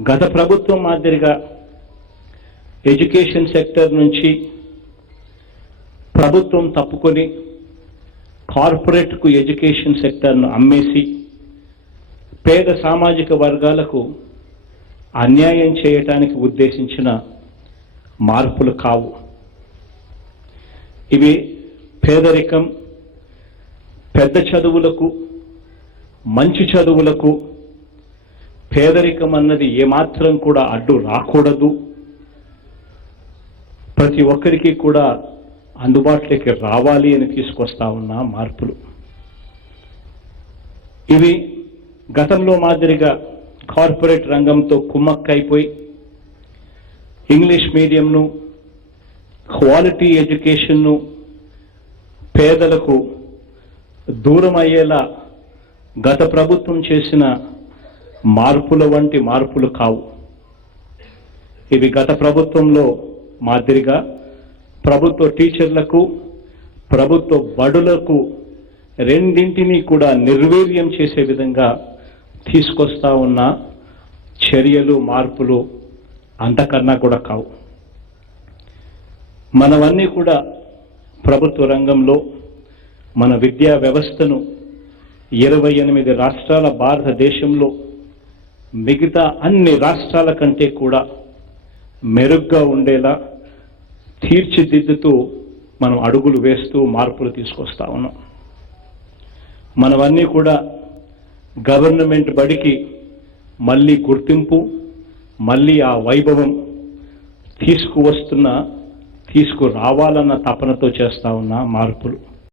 గత ప్రభుత్వం మాదిరిగా ఎడ్యుకేషన్ సెక్టర్ నుంచి ప్రభుత్వం తప్పుకొని కార్పొరేట్కు ఎడ్యుకేషన్ సెక్టర్ను అమ్మేసి పేద సామాజిక వర్గాలకు అన్యాయం చేయటానికి ఉద్దేశించిన మార్పులు కావు. ఇవి పేదరికం, పెద్ద చదువులకు, మంచి చదువులకు పేదరికం అన్నది ఏమాత్రం కూడా అడ్డు రాకూడదు. ప్రతి ఒక్కరికి కూడా అందుబాటులోకి రావాలి అని తీసుకొస్తా ఉన్న మార్పులు. ఇవి గతంలో మాదిరిగా కార్పొరేట్ రంగంతో కుమ్మక్కైపోయి ఇంగ్లీష్ మీడియంను, క్వాలిటీ ఎడ్యుకేషన్ను పేదలకు దూరం అయ్యేలా గత ప్రభుత్వం చేసిన మార్పుల వంటి మార్పులు కావు. ఇవి గత ప్రభుత్వంలో మాదిరిగా ప్రభుత్వ టీచర్లకు, ప్రభుత్వ బడులకు రెండింటినీ కూడా నిర్వీర్యం చేసే విధంగా తీసుకొస్తా ఉన్న చర్యలు, మార్పులు అంతకన్నా కూడా కావు. మనవన్నీ కూడా ప్రభుత్వ రంగంలో మన విద్యా వ్యవస్థను 28 రాష్ట్రాల భారతదేశంలో మిగతా అన్ని రాష్ట్రాల కంటే కూడా మెరుగ్గా ఉండేలా తీర్చిదిద్దుతూ మనం అడుగులు వేస్తూ మార్పులు తీసుకొస్తా ఉన్నాం. మనవన్నీ కూడా గవర్నమెంట్ బడికి మళ్ళీ గుర్తింపు, మళ్ళీ ఆ వైభవం తీసుకురావాలన్న తపనతో చేస్తా ఉన్న మార్పులు.